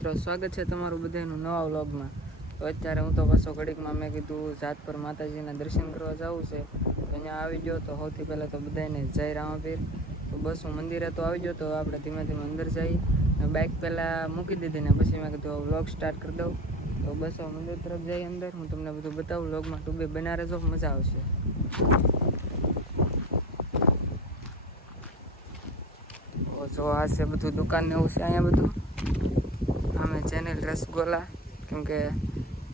મિત્રો, સ્વાગત છે તમારું બધાનું નવા વ્લોગમાં। તો અત્યારે હું તો પાછો ઘડીકમાં મેં કીધું જાત પર માતાજીના દર્શન કરવા જવું છે। તો અહીંયા આવી ગયો તો સૌથી પહેલાં તો બધાને જય રામાપીર। તો બસ હું મંદિરે તો આવી ગયો, તો આપણે ધીમે ધીમે અંદર જઈ બાઇક પહેલાં મૂકી દીધી ને પછી મેં કીધું વ્લોગ સ્ટાર્ટ કરી દઉં। તો બસ મંદિર તરફ જઈ અંદર હું તમને બધું બતાવું। વ્લોગમાં ટૂબે બના રહેજો, મજા આવશે। જો આ છે બધું દુકાન ને એવું છે અહીંયા બધું। આમે ચેનલ રસગોલા, કેમ કે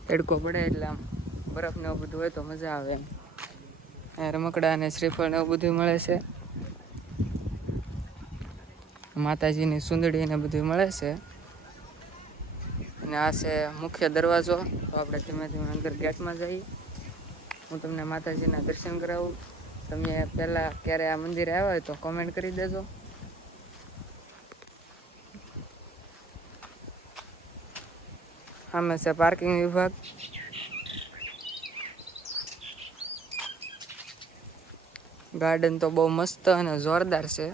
તડકો પડે એટલે આમ બરફ ને એવું બધું હોય તો મજા આવે એમ। અહીંયા રમકડા અને શ્રીફળ ને એવું બધું મળે છે। માતાજીની સુંદડી ને બધું મળે છે। અને આ છે મુખ્ય દરવાજો। તો આપણે ધીમે ધીમે અંદર ગેટમાં જઈએ, હું તમને માતાજીના દર્શન કરાવું। તમે પહેલાં ક્યારે આ મંદિરે આવ્યા હોય તો કોમેન્ટ કરી દેજો। સામે છે પાર્કિંગ વિભાગ। ગાર્ડન તો બહુ મસ્ત અને જોરદાર છે।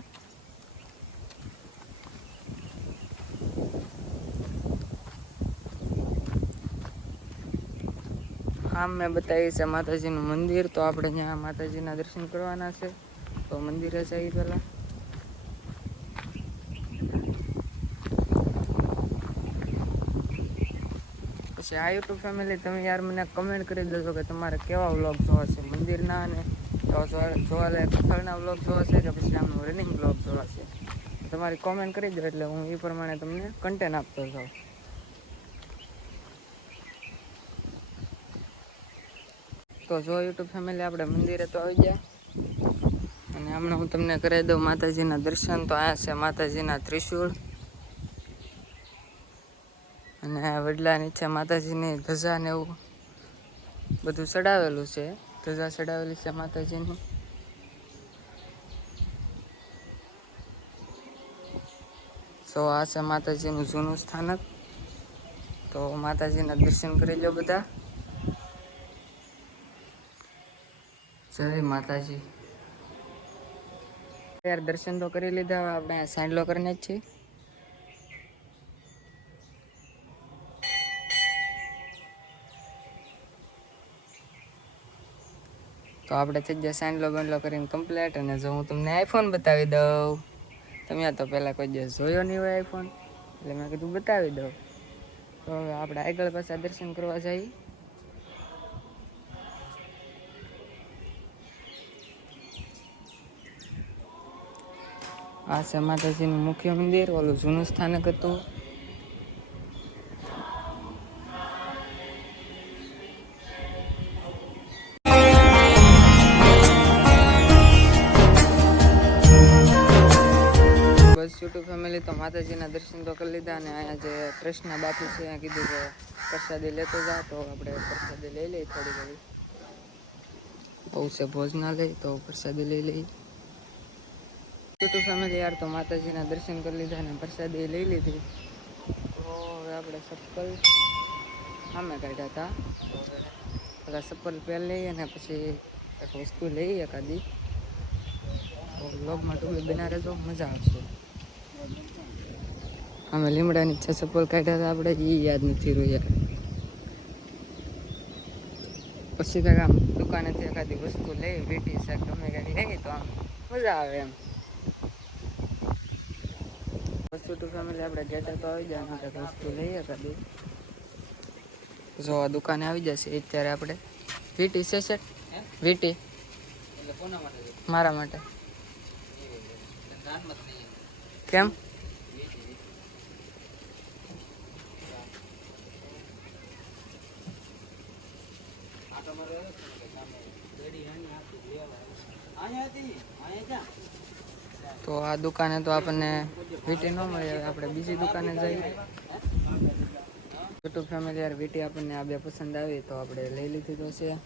આમ મેં બતાવી છે માતાજીનું મંદિર। તો આપણે ત્યાં માતાજીના દર્શન કરવાના છે, તો મંદિરે જઈએ પહેલાં। પછી આ યુટ્યુબ ફેમિલી, તમે યાર મને કમેન્ટ કરી દેજો કે તમારે કેવા વ્લોગ જોવા છે, મંદિરના અને જોવાલાયક સ્થળના વ્લોગ જોવા છે કે પછી આમનો રનિંગ વ્લોગ જોવા છે। તમારી કોમેન્ટ કરી દો એટલે હું એ પ્રમાણે તમને કન્ટેન્ટ આપતો જાઉં। તો જો યુટ્યુબ ફેમિલી, આપણે મંદિરે તો આવી ગયા અને હમણાં હું તમને કરાવી દઉં માતાજીના દર્શન। તો આ છે માતાજીના ત્રિશૂળ અને વડલા નીચે માતાજીની ધજા ને એવું બધું ચડાવેલું છે। ધજા ચડાવેલી છે માતાજીની। તો આ છે માતાજીનું જૂનું સ્થાનક। તો માતાજીના દર્શન કરી લો બધા। જય માતાજી। યાર દર્શન તો કરી લીધા, હવે આપણે સાંડલો કરીને જ છીએ। તો આપણે થઈ ગયા સાંડલો બંડલો કરીને કમ્પ્લીટ। અને જો હું તમને આઈફોન બતાવી દઉં, તમે તો પહેલાં કોઈ દિવસ જોયો નહીં હોય આઈફોન, એટલે મેં કીધું બતાવી દઉં। તો હવે આપણે આગળ પાછા દર્શન કરવા જઈએ। આ છે માતાજીનું મુખ્ય મંદિર, ઓલું જૂનું સ્થાનક હતું। બસ યુટ્યુબ ફેમિલી, તો માતાજીના દર્શન તો કરી લીધા અને અહીંયા જે કૃષ્ણ બાપુ છે અહીંયા કીધું કે પ્રસાદી લેતો જા। તો આપણે પ્રસાદી લઈ લઈએ થોડી ઘણી, બહુ છે ભોજનાલય, તો પ્રસાદી લઈ લઈએ। યુટ્યુબ ફેમિલી યાર, તો માતાજીના દર્શન કરી લીધા અને પ્રસાદી લઈ લીધી। તો હવે આપણે ચપ્પલ સામે કાઢ્યા હતા, તો હવે પેલા ચપ્પલ પહેરી લઈએ અને પછી એક વસ્તુ લઈએ એકાદી। તો વ્લોગમાં ટૂંકે બના રહેજો, મજા આવશે। અમે લીમડાની ઈચ્છા ચપ્પલ કાઢ્યા હતા આપણે, એ યાદ નથી રહ્યું યાર। પછી કંઈક આમ દુકાનેથી એકાદી વસ્તુ લઈ, વીટી શાક ગમે કાંઈ લઈ તો આમ મજા આવે એમ। વસ્તુ ટુ ફેમિલી, આપણે ગેટે તો આવી જાય અને કંઈક વસ્તુ લઈએ એકાદી। જો આ દુકાને આવી જશે અત્યારે આપણે। વીટી છે સેટ, વીટી મારા માટે કેમ? તો આ દુકાને તો આપણને વીટી ન મળે, હવે આપણે બીજી દુકાને જઈએ। યુટ્યુબ ફેમિલી યાર, વીટી આપણને આ બે પસંદ આવી તો આપણે લઈ લીધી તો છે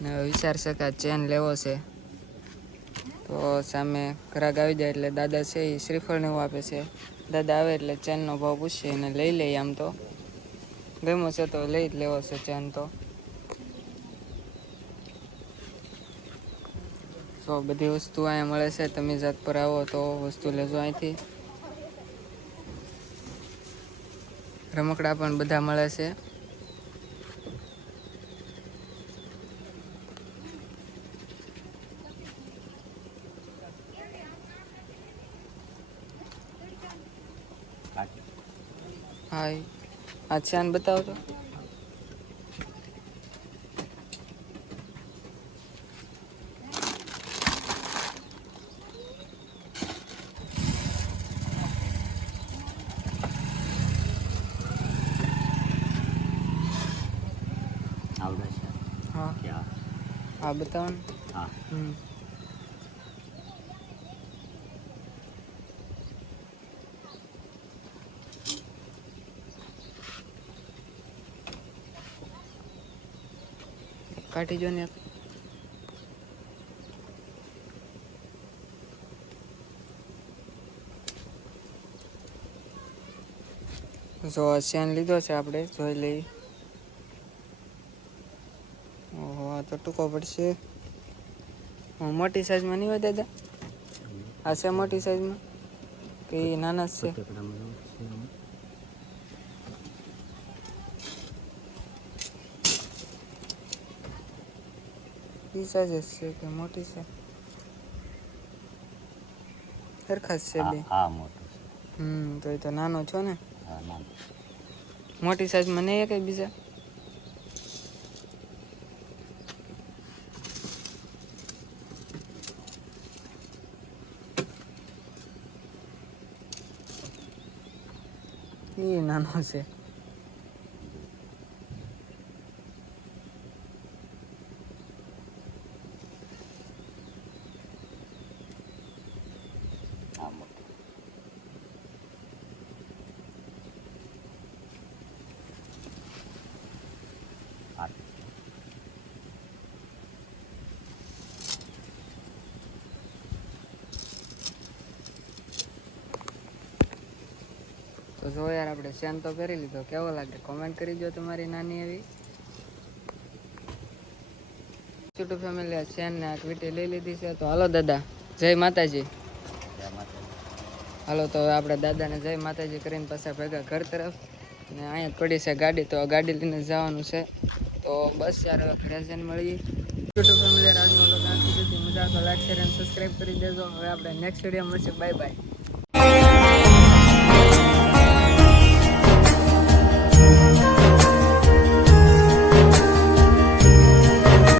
ને વિચાર છે કે ચેન લેવો છે। તો સામે ઘરાક આવી જાય એટલે દાદા છે એ શ્રીફળને એવું આપે છે। દાદા આવે એટલે ચેનનો ભાવ પૂછીએ અને લઈ લઈએ। આમ તો ગમ્યો છે તો લઈ જ લેવો છે ચેન તો। તો બધી વસ્તુ અહીંયા મળે છે, તમે જાત પર આવો તો વસ્તુ લેજો અહીંથી। રમકડા પણ બધા મળે છે. હા, આ છાન બતાવો તો. હા, હા બતાવો ને. હા. કાઢી જો ને. જો સેન લીધો છે આપણે, જોઈ લઈ. ઓહો, આ તો ટૂંકો પડશે. મોટી સાઈઝમાં નહીં હોય દાદા? આ છે મોટી સાઈઝમાં કે નાના છે? ઈ સાઈઝ છે કે મોટી છે? સરખા જ છે બે. હા, મોટો છે. તો એ તો નાનો છો ને. હા, નાનો. મોટી સાઈઝમાં નહીં કઈ બીજા? એ નાનો છે. તો જો યાર, આપણે સેન તો કરી લીધો. કેવો લાગે કોમેન્ટ કરી દો તમારી નાની એવી. યુટ્યુબ ફેમિલી આ સેન ને આ ક્વિટી લઈ લીધી છે. તો હાલો દાદા, જય માતાજી. હાલો, તો હવે આપણે દાદાને જય માતાજી કરીને પાછા ભેગા ઘર તરફ. ને અહીંયા પડી છે ગાડી, તો ગાડી લઈને જવાનું છે. તો બસ યાર, હવે ઘરે જઈને મળીએ. યુટ્યુબ ફેમિલી આજનો વ્લોગ આ સુધી મજા તો લાઈક શેર અને સબસ્ક્રાઈબ કરી દેજો. હવે આપણે નેક્સ્ટ વિડીયો મળશે. Bye bye.